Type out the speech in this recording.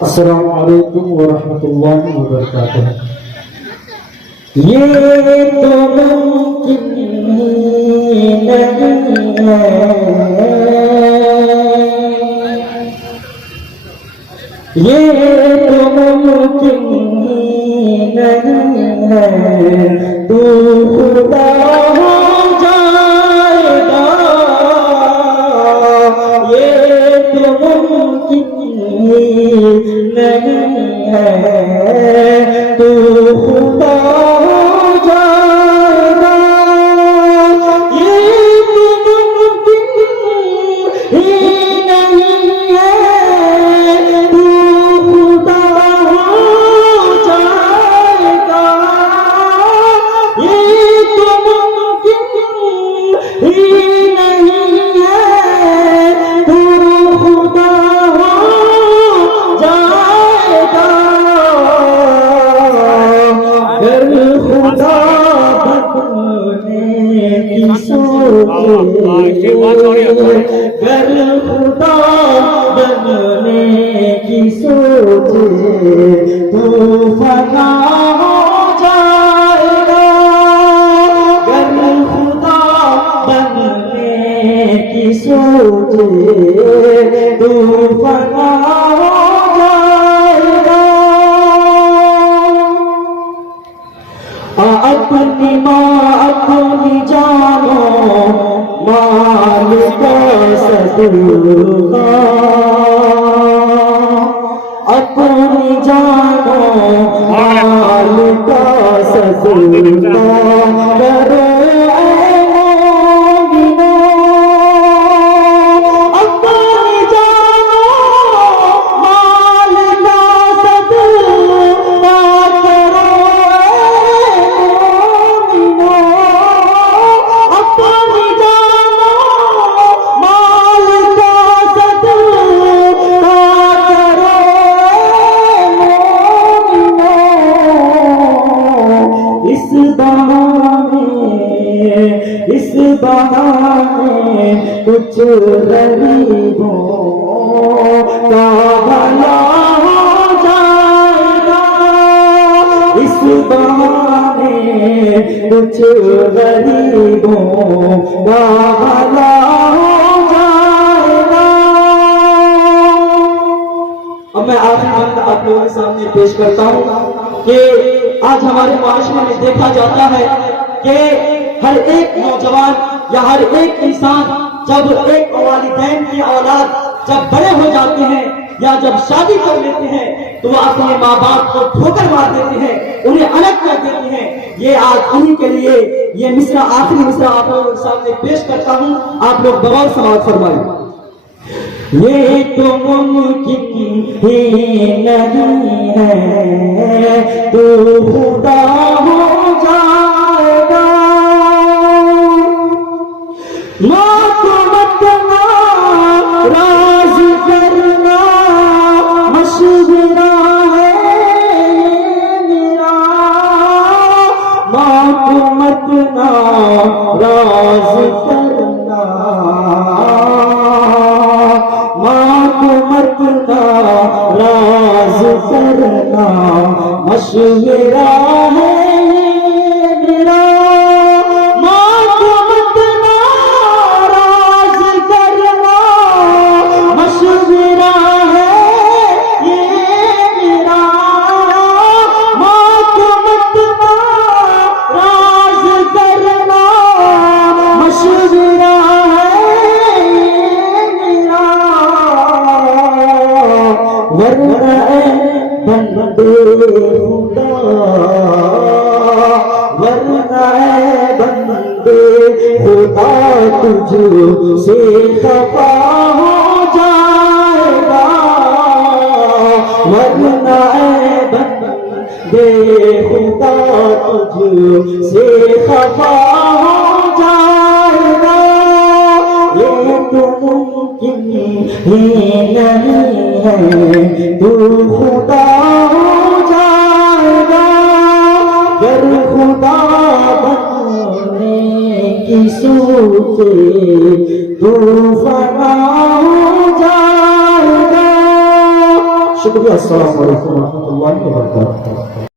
अस्सलामु अलैकुम वरहमतुल्लाहि वबरकातुह। ये तो मुमकिन नहीं है, ये तो मुमकिन नहीं है, तू खुदा हो जाएगा। ये तो मुमकिन नहीं है, तू खुदा हो जाएगा। ये तो मुमकिन ही नहीं है, तू खुदा हो जाएगा। ये तो मुमकिन ही नहीं है, तू खुदा हो जाएगा। अगर खुदा बनने की सोचे, अगर खुदा बनने की सोचे, तू फना हो जाएगा। अगर खुदा बनने की सोचे, तू फना हो जाएगा। अपनी माँ अपनी जानो, माल का सदका। अपनी जानो माल का सदका करो ऐ मोमिनो। अपनी जानो माल का सदका करो ऐ मोमिनो। अपनी जानो माल का सदका करो ऐ मोमिनो। इस बहाने कुछ गरीबों का भला हो जाएगा। इस बहाने कुछ गरीबों का भला हो जाएगा। अब मैं आखिरी बात आप लोगों के सामने पेश करता हूँ कि आज हमारे माशरे में देखा जाता है कि हर एक नौजवान या हर एक इंसान जब एक वालिदैन की औलाद जब बड़े हो जाते हैं या जब शादी कर लेते हैं तो वह अपने माँ बाप को ठोकर मार देते हैं, उन्हें अलग कर देते हैं। ये आज उन्हीं के लिए ये मिसरा, आखिरी मिसरा आप लोगों के सामने पेश करता हूँ। आप लोग गौर समाज फरमाइए। ये तो मुमकिन ही नहीं है, तू खुदा हो जाएगा। माँ को मत नाराज करना, मशवरा है ये मेरा। माँ को मत नाराज करना, माँ को मत नाराज करना, मशवरा है ये मेरा। माँ को मत नाराज करना, मशवरा है ये मेरा। माँ को मत नाराज करना, मशवरा है ये मेरा। वरना बंदे खुदा, वरना बंदे खुदा तुझसे खफा हो जाएगा। वरना बंदे खुदा तुझसे खफा हो जाएगा। ये तो मुमकिन ही नहीं है, तू खुदा हो जाएगा। अगर खुदा बनने की सोचे, तू फना हो जाएगा। शुक्रिया। अस्सलाम वालेकुम व रहमतुल्लाहि व बरकातहू।